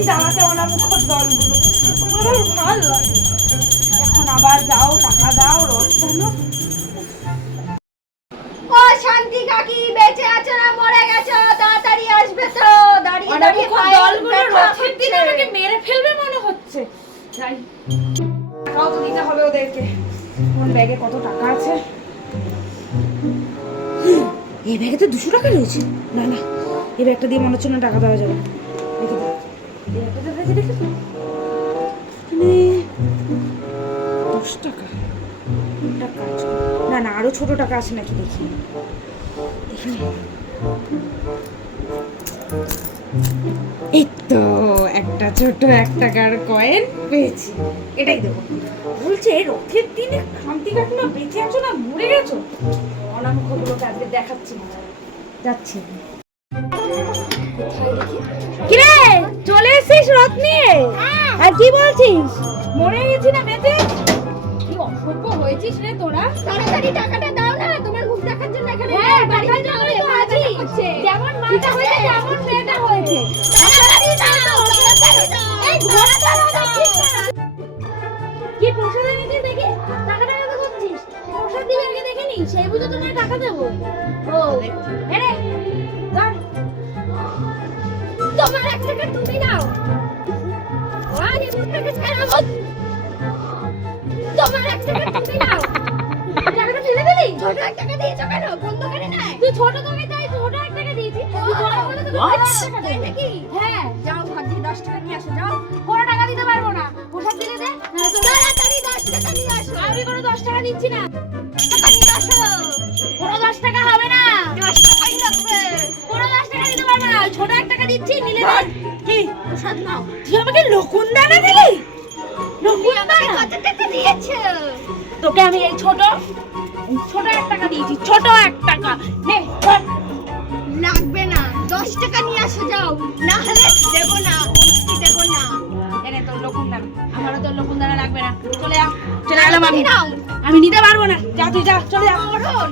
সারাদিন চালাতে অনামুখর দলগুলো, আমার আর ভালো লাগে। এখন আবার যাও, টাকা দাও, রথ টানো। ও শান্তি কাকি, বেঁচে আছো না মরে গেছো? তাড়াতাড়ি আসবে তো। দাঁড়িয়ে দাঁড়িয়ে দলগুলো রথের দিন আমাকে মেরে ফেলবে মনে হচ্ছে। যাই, টাকাও তো দিতে হবে ওদেরকে। কোন ব্যাগে কত টাকা আছে? এই ব্যাগে তো 200 টাকা রয়েছে। না না, এই ব্যাগটা দিয়ে মনে হচ্ছে না টাকা দেওয়া যাবে। দেখে দাও, এই ব্যাগটা দেখে দেখে তো 10 টাকা। একটা কাজ করো। না না, আরো ছোট টাকা আছে নাকি দেখি দেখি। এই তো একটা ছোট 1 টাকার কয়েন পেয়েছি, এটাই দেবো। বলছে রথের দিনে খামতি কাকিমা বেঁচে আছো না মরে গেছো? অনামুখগুলোকে আজকে দেখাচ্ছি, যাচ্ছি। কিরে, চলে এসেছিস রথ নিয়ে? আর কি বলছিস, মরে গেছি না বেঁচে? কি অসভ্য হয়েছিস রে তোরা! তাড়াতাড়ি টাকাটা দাও না, তোমার মুখ দেখার জন্য এখানে বাড়িতে যাবে তো আছি। যেমন মাটা হয়েছে তেমন মেয়েটা হয়েছে। তাড়াতাড়ি দাও, তাড়াতাড়ি দাও। এই ঘোড়াটা দাঁড়াচ্ছিস না? কি প্রসাদ এনেছিস দেখি? টাকাটা কত করছিস? প্রসাদ দিবে আগে দেখে নি, সেই বুঝে তো না টাকা দেবো। ও এরে ধর, তোমার 1 টাকা তুমি দাও। আরে মুখটাকে ছাড়াবো। তোমার 1 টাকা তুমি দাও। টাকাটা ফেলে দিলি? ছোট 1 টাকা দিয়েছো কেন? কোন দোকানে নাই? তুই ছোট তোকে চাই, ছোট 1 টাকা দিয়েছি। তুই বড় বলে তোকে 1 টাকা তাই দেব নাকি? হ্যাঁ, যাও ঘর থেকে 10 টাকা নিয়ে আসো, যাও। কোনো টাকা দিতে পারবো না। প্রসাদ দিলে দে, নাহলে তো তাড়াতাড়ি 10 টাকা নিয়ে আসো। আমি কোনো 10 টাকা দিচ্ছি না। টাকা নিয়ে আসো। কোনো 10 টাকা হবে না। 10 টাকাই লাগবে। কোনো 10 টাকা দিতে পারবো না। ওই ছোট 1 টাকা দিচ্ছি, নিলে দে। কি? প্রসাদ নাও। তুই আমাকে লকুনদানা দিলি? তুমি আমাকে লকুনদানা? কত টাকা দিয়েছো? তোকে আমি এই ছোট 1 টাকা দিয়েছি, ছোট 1 টাকা। নে ধর। লাগবে না, 10 টাকা নিয়ে আসো, যাও। না হলে দেবো না, মিষ্টি দেবো না। এনে তোর লকুনদানা। আমারও তোর লকুনদানা লাগবে না। চলে যা, চলে গেলাম আমি। নাও। আমি নিতে পারবো না। যা তুই যা, চলে যা। মরণ।